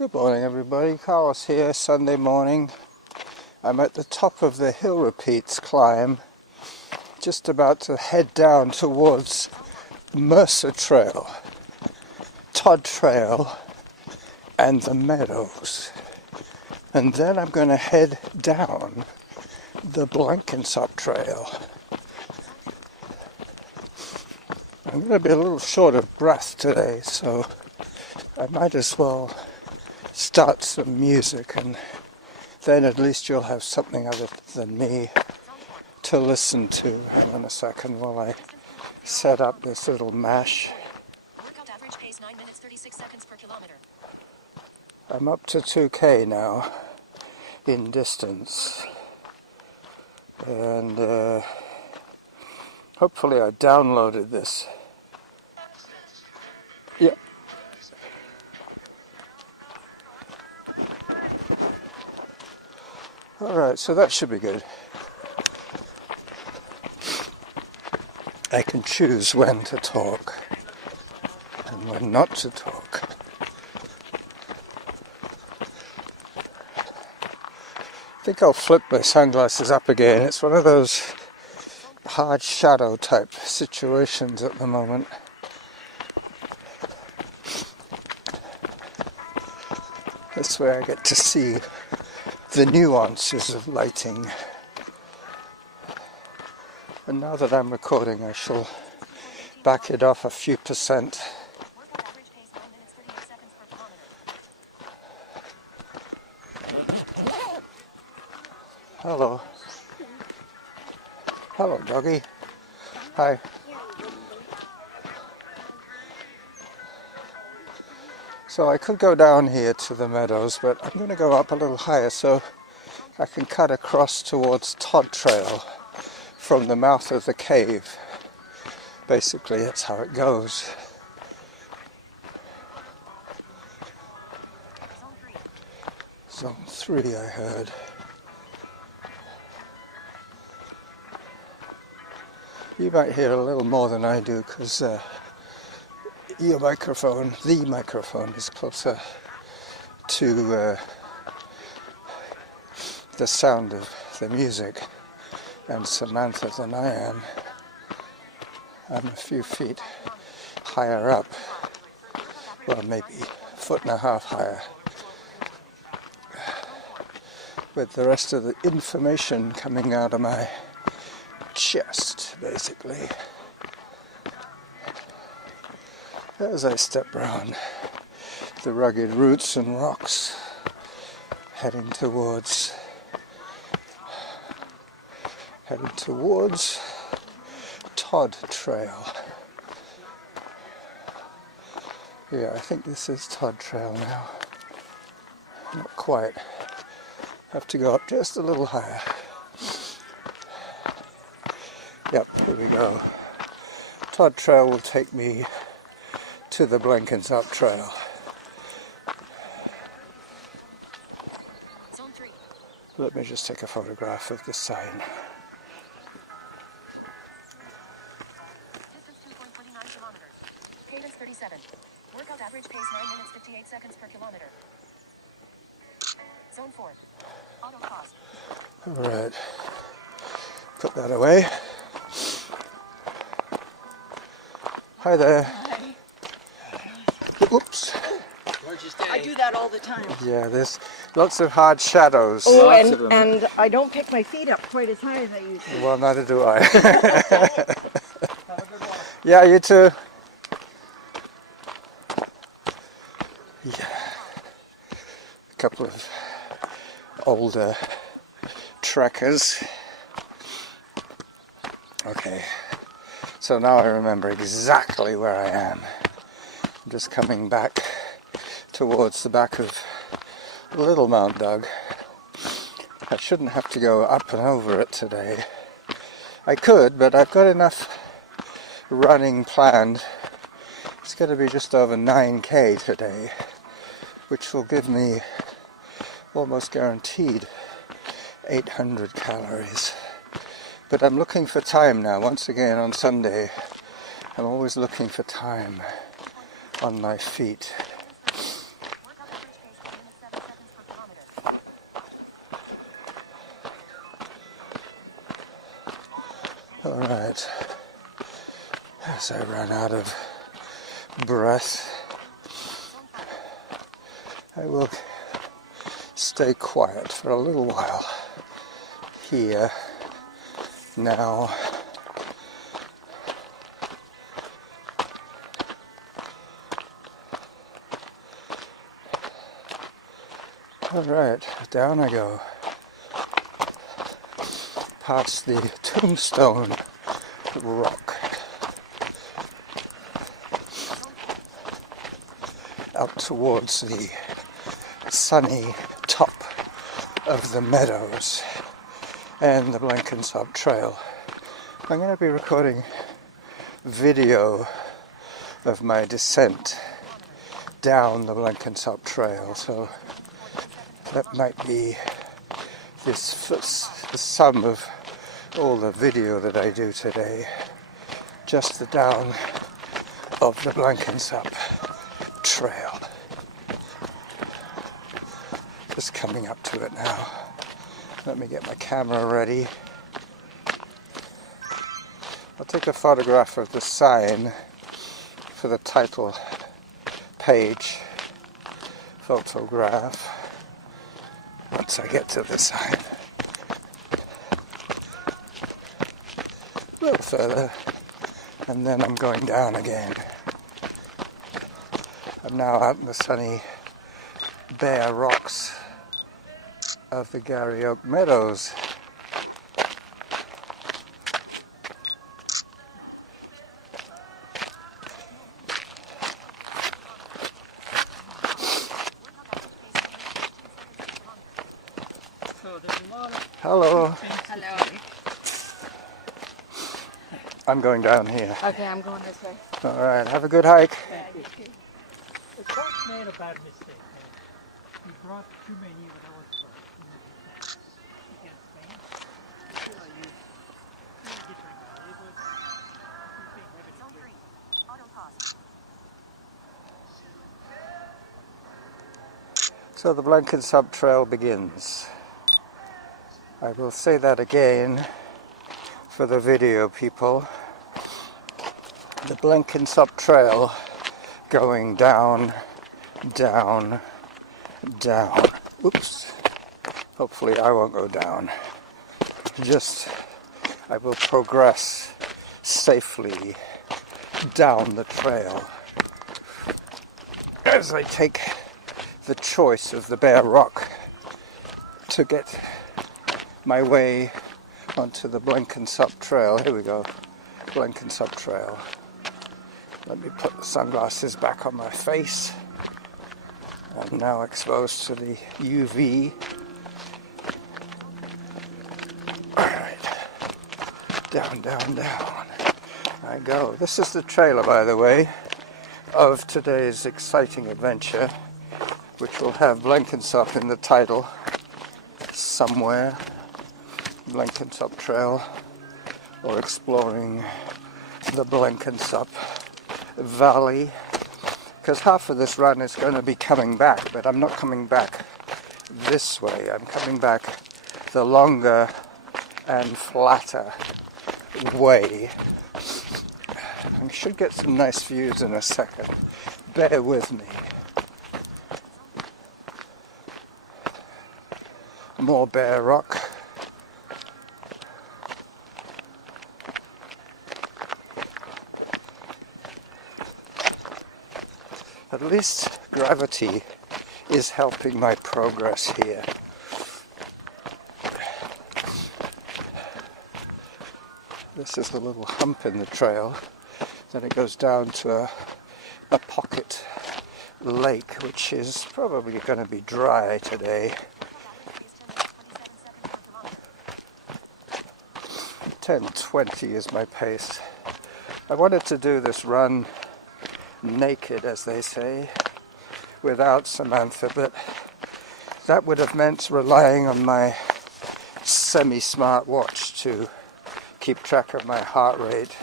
Good morning everybody, Carlos here, Sunday morning. I'm at the top of the hill repeats climb, just about to head down towards Mercer Trail, Todd Trail and the meadows. And then I'm going to head down the Blenkinsop Trail. I'm going to be a little short of breath today, so I might as well start some music, and then at least you'll have something other than me to listen to. Hang on a second while I set up this little mash. Workout average pace 9 minutes 36 seconds per kilometer. I'm up to 2k now in distance, and hopefully I downloaded this. Yep. Alright, so that should be good. I can choose when to talk and when not to talk. I think I'll flip my sunglasses up again. It's one of those hard shadow type situations at the moment. This way I get to see the nuances of lighting. And now that I'm recording, I shall back it off a few percent. Hello. Hello, doggy. Hi. So I could go down here to the meadows, but I'm going to go up a little higher so I can cut across towards Todd Trail from the mouth of the cave. Basically, that's how it goes. Zone 3, I heard. You might hear a little more than I do because the microphone is closer to the sound of the music and Samantha than I am. I'm a few feet higher up, well, maybe a foot and a half higher, with the rest of the information coming out of my chest, basically. As I step round the rugged roots and rocks, heading towards Todd Trail. Yeah, I think this is Todd Trail now. Not quite. Have to go up just a little higher. Yep, here we go. Todd Trail will take me to the Blenkinsop Trail. Zone 3. Let me just take a photograph of the sign. Distance 2.29 kilometers. Cadence 37. Workout average pace 9 minutes 58 seconds per kilometer. Zone 4. Auto pause. Alright. Put that away. Hi there. Hi. Oops. I do that all the time. Yeah, there's lots of hard shadows. Oh, Lots of them. and I don't pick my feet up quite as high as I used to. Well, neither do I. Have a good one. Yeah, you too. Yeah. A couple of older trekkers. Okay. So now I remember exactly where I am. I'm just coming back towards the back of Little Mount Doug. I shouldn't have to go up and over it today. I could, but I've got enough running planned. It's going to be just over 9k today, which will give me almost guaranteed 800 calories. But I'm looking for time now. Once again on Sunday, I'm always looking for time on my feet. Alright, as I run out of breath, I will stay quiet for a little while here now. Alright, down I go, past the Tombstone Rock, out towards the sunny top of the meadows and the Blenkinsop Trail. I'm going to be recording video of my descent down the Blenkinsop Trail, so that might be the sum of all the video that I do today, just the down of the Blenkinsop Trail. Just coming up to it now. Let me get my camera ready. I'll take a photograph of the sign for the title page photograph once I get to the sign. A little further, and then I'm going down again. I'm now out in the sunny bare rocks of the Garry Oak Meadows. Hello. Hello. I'm going down here. Okay, I'm going this way. Alright, have a good hike. The coach made a bad mistake. He brought too many without against Spain. You different guy, but Zone 3. Auto pause. So the Blenkinsop Trail begins. I will say that again for the video people. The Blenkinsop Trail going down, down, down. Oops. Hopefully I won't go down. Just, I will progress safely down the trail as I take the choice of the bare rock to get my way onto the Blenkinsop Trail. Here we go, Blenkinsop Trail. Let me put the sunglasses back on my face. I'm now exposed to the UV. Alright, down, down, down I go. This is the trailer, by the way, of today's exciting adventure, which will have Blenkinsop in the title somewhere. Blenkinsop Trail, or exploring the Blenkinsop Valley, because half of this run is going to be coming back, but I'm not coming back this way. I'm coming back the longer and flatter way. I should get some nice views in a second. Bear with me. More bare rock. At least gravity is helping my progress here. This is the little hump in the trail. Then it goes down to a pocket lake, which is probably going to be dry today. 10:20 is my pace. I wanted to do this run naked, as they say, without Samantha, but that would have meant relying on my semi-smart watch to keep track of my heart rate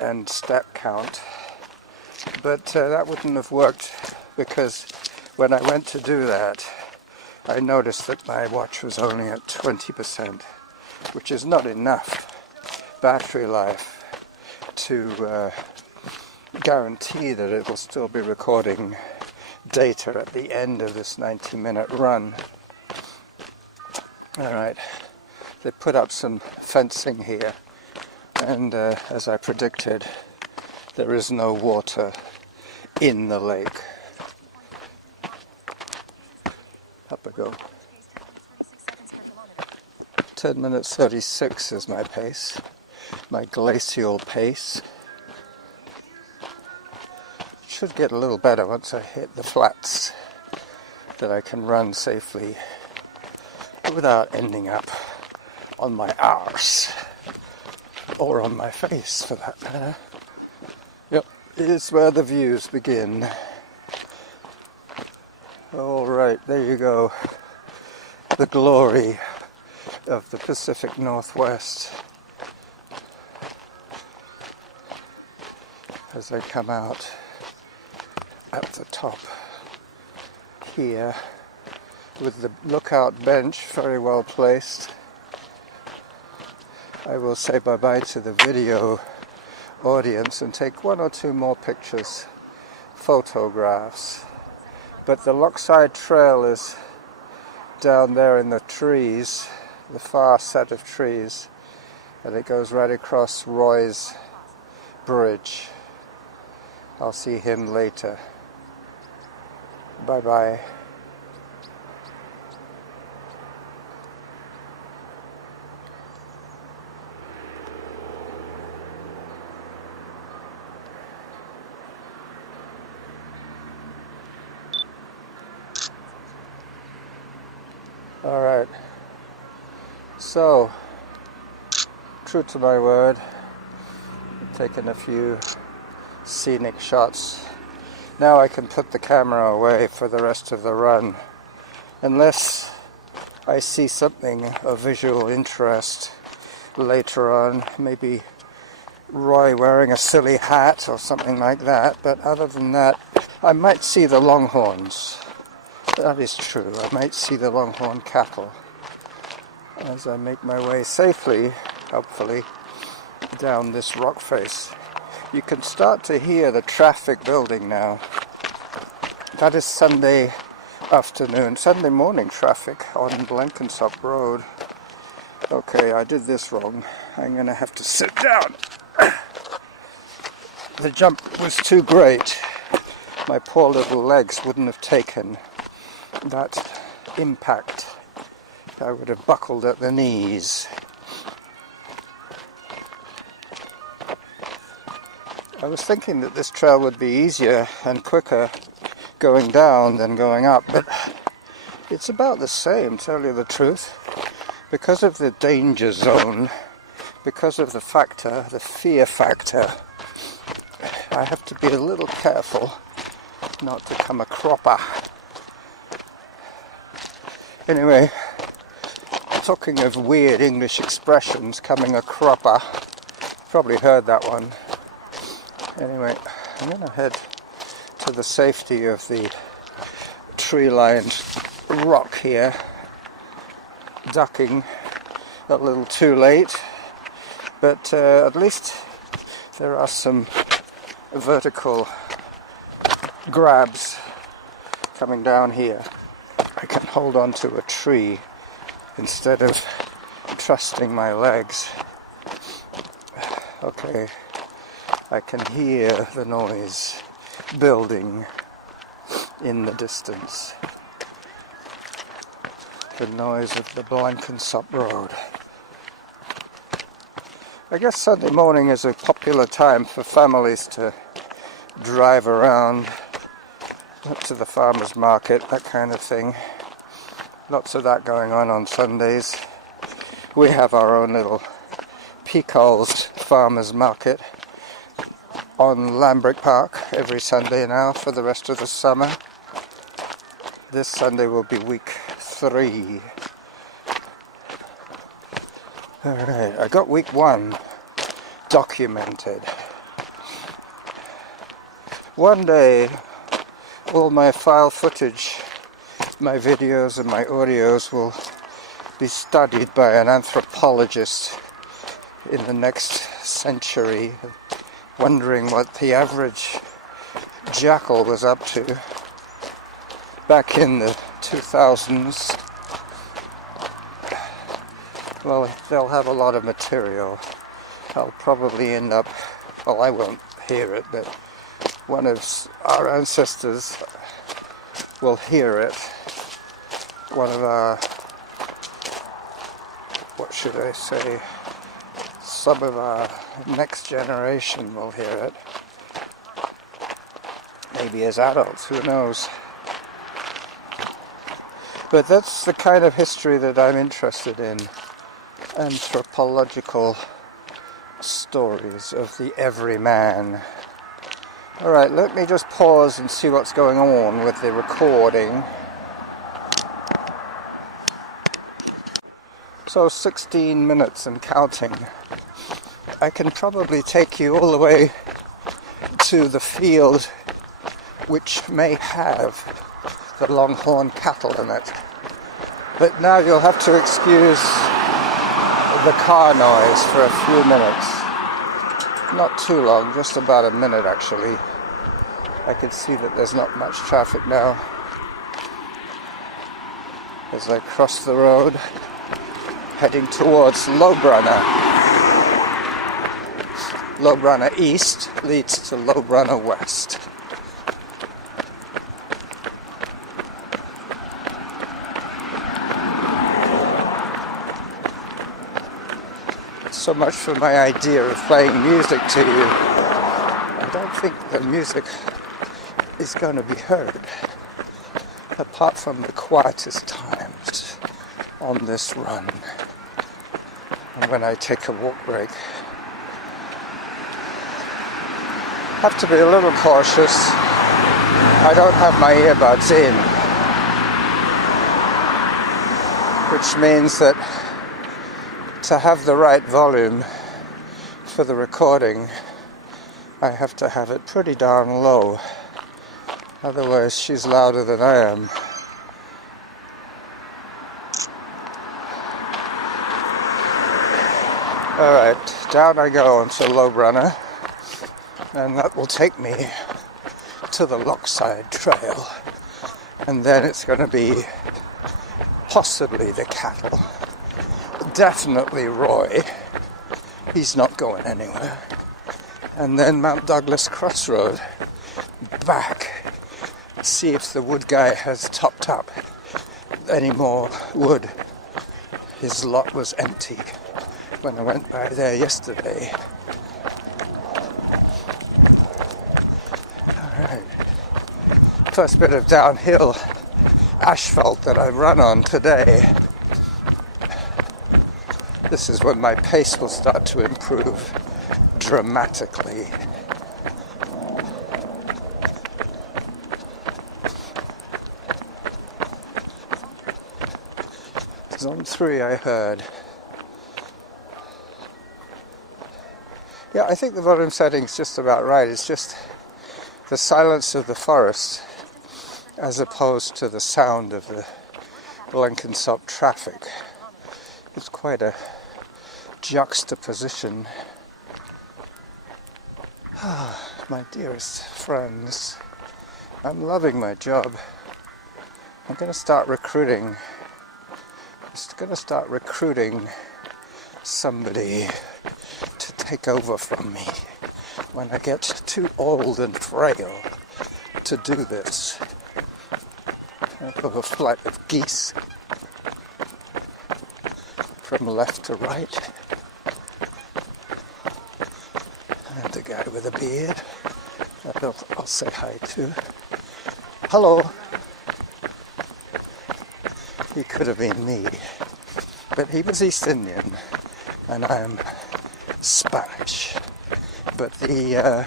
and step count. But that wouldn't have worked, because when I went to do that, I noticed that my watch was only at 20%, which is not enough. battery life to guarantee that it will still be recording data at the end of this 90-minute run. Alright, they put up some fencing here, and as I predicted, there is no water in the lake. Up I go. 10 minutes 36 is my pace, my glacial pace. Should get a little better once I hit the flats, that I can run safely without ending up on my arse, or on my face for that matter. Yep, it's where the views begin. Alright, there you go. The glory of the Pacific Northwest as I come out at the top here with the lookout bench very well placed. I will say bye-bye to the video audience and take one or two more pictures, photographs. But the Lochside Trail is down there in the trees, the far set of trees, and it goes right across Roy's Bridge. I'll see him later. Bye-bye. Alright, so, true to my word, I've taken a few scenic shots. Now I can put the camera away for the rest of the run, unless I see something of visual interest later on, maybe Roy wearing a silly hat or something like that, but other than that, I might see the Longhorns. That is true. I might see the Longhorn cattle as I make my way safely, hopefully, down this rock face. You can start to hear the traffic building now. That is Sunday afternoon, Sunday morning traffic on Blenkinsop Road. Okay, I did this wrong. I'm going to have to sit down. The jump was too great. My poor little legs wouldn't have taken that impact. I would have buckled at the knees. I was thinking that this trail would be easier and quicker going down than going up, but it's about the same, tell you the truth. Because of the danger zone, because of the fear factor, I have to be a little careful not to come a cropper. Anyway, talking of weird English expressions, coming a cropper, probably heard that one. Anyway, I'm going to head to the safety of the tree-lined rock here, ducking a little too late, but at least there are some vertical grabs coming down here. I can hold on to a tree instead of trusting my legs. Okay, I can hear the noise building in the distance. The noise of the Blenkinsop Road. I guess Sunday morning is a popular time for families to drive around up to the farmer's market, that kind of thing. Lots of that going on Sundays. We have our own little Peacoll's farmer's market on Lambrick Park every Sunday now for the rest of the summer. This Sunday will be week 3. Alright, I got week 1 documented. One day all my file footage, my videos and my audios will be studied by an anthropologist in the next century, wondering what the average jackal was up to back in the 2000s. Well, they'll have a lot of material. I'll probably end up, well, I won't hear it, but one of our ancestors will hear it. One of our, what should I say, some of our next generation will hear it. Maybe as adults, who knows. But that's the kind of history that I'm interested in. Anthropological stories of the everyman. Alright, let me just pause and see what's going on with the recording. So 16 minutes and counting. I can probably take you all the way to the field which may have the Longhorn cattle in it. But now you'll have to excuse the car noise for a few minutes. Not too long, just about a minute actually. I can see that there's not much traffic now as I cross the road heading towards Lowbrunner. Lowbrunner East leads to Lowbrunner West. So much for my idea of playing music to you. I don't think the music is going to be heard, apart from the quietest times on this run, and when I take a walk break. Have to be a little cautious. I don't have my earbuds in, which means that to have the right volume for the recording, I have to have it pretty darn low. Otherwise, she's louder than I am. Alright, down I go onto Lowbrunner, and that will take me to the Lochside Trail, and then it's going to be possibly the cattle. Definitely Roy, he's not going anywhere, and then Mount Douglas Crossroad, back, see if the wood guy has topped up any more wood. His lot was empty when I went by there yesterday. Alright, first bit of downhill asphalt that I've run on today. This is when my pace will start to improve dramatically. Zone 3 I heard. Yeah, I think the volume setting's just about right. It's just the silence of the forest as opposed to the sound of the Blenkinsop traffic. It's quite a juxtaposition. My dearest friends, I'm loving my job. I'm going to start recruiting. Somebody to take over from me when I get too old and frail to do this. I have a flight of geese from left to right, and the guy with a beard that I'll say hi to. Hello. He could have been me, but he was East Indian and I am Spanish. But the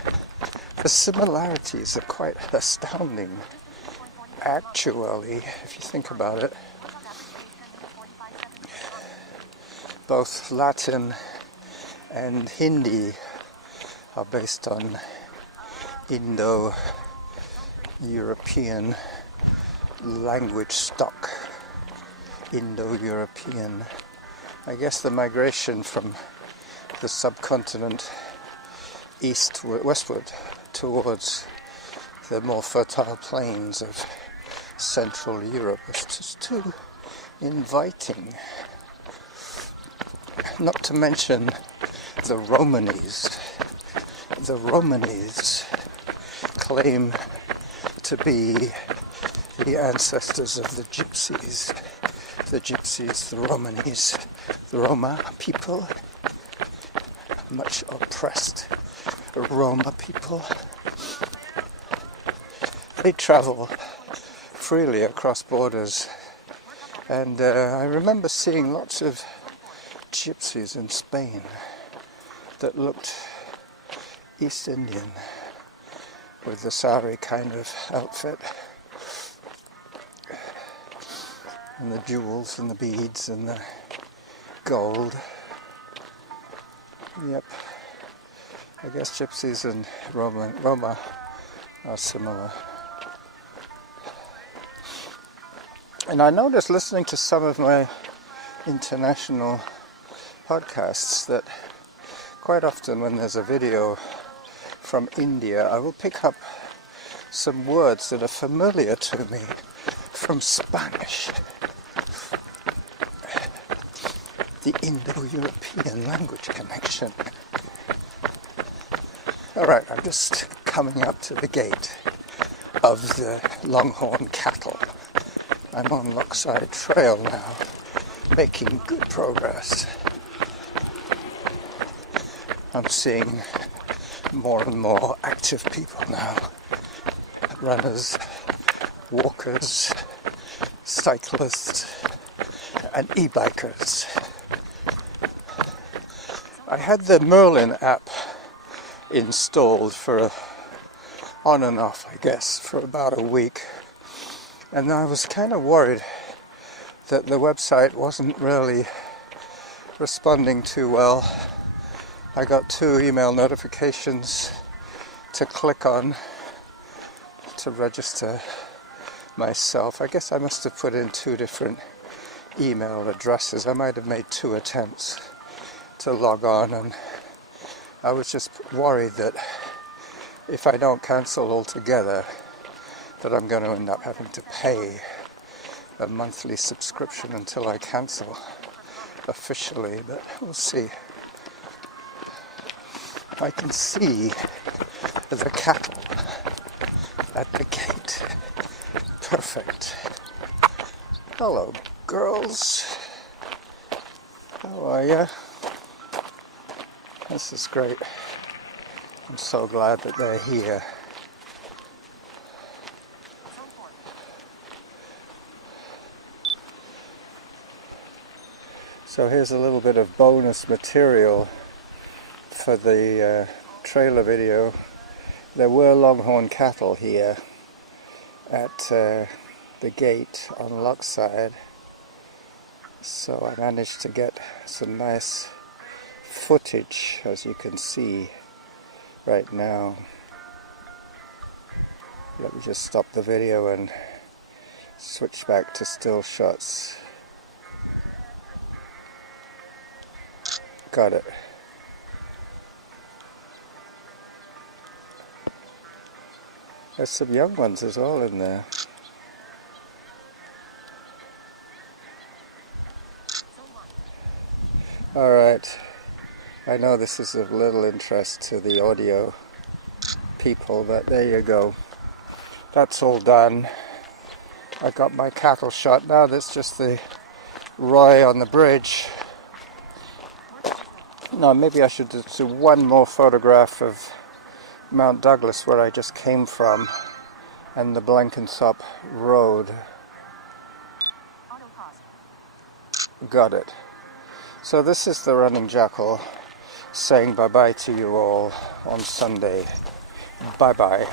similarities are quite astounding, actually, if you think about it. Both Latin and Hindi are based on Indo-European language stock. Indo-European. I guess the migration from the subcontinent westward towards the more fertile plains of Central Europe was just too inviting. Not to mention the Romanis. The Romanis claim to be the ancestors of the Gypsies. The Gypsies, the Romanis, the Roma people, much oppressed Roma people. They travel freely across borders, and I remember seeing lots of gypsies in Spain that looked East Indian with the sari kind of outfit and the jewels and the beads and the gold. Yep, I guess gypsies and Roma are similar. And I noticed listening to some of my international podcasts that quite often when there's a video from India, I will pick up some words that are familiar to me from Spanish. The Indo-European language connection. Alright, I'm just coming up to the gate of the Longhorn cattle. I'm on Lochside Trail now, making good progress. I'm seeing more and more active people now. Runners, walkers, cyclists, and e-bikers. I had the Merlin app installed for on and off, I guess, for about a week. And I was kind of worried that the website wasn't really responding too well. I got 2 email notifications to click on to register myself. I guess I must have put in 2 different email addresses. I might have made 2 attempts to log on, and I was just worried that if I don't cancel altogether, that I'm going to end up having to pay a monthly subscription until I cancel officially, but we'll see. I can see the cattle at the gate. Perfect. Hello, girls. How are you? This is great. I'm so glad that they're here. So here's a little bit of bonus material for the trailer video. There were Longhorn cattle here at the gate on Lochside, so I managed to get some nice footage, as you can see right now. Let me just stop the video and switch back to still shots. Got it. There's some young ones as well in there. Alright, I know this is of little interest to the audio people, but there you go. That's all done. I got my cattle shot. Now that's just the Roy on the bridge. No, maybe I should do one more photograph of Mount Douglas, where I just came from, and the Blenkinsop Road. Got it. So this is the Running Jackal saying bye-bye to you all on Sunday. Bye-bye.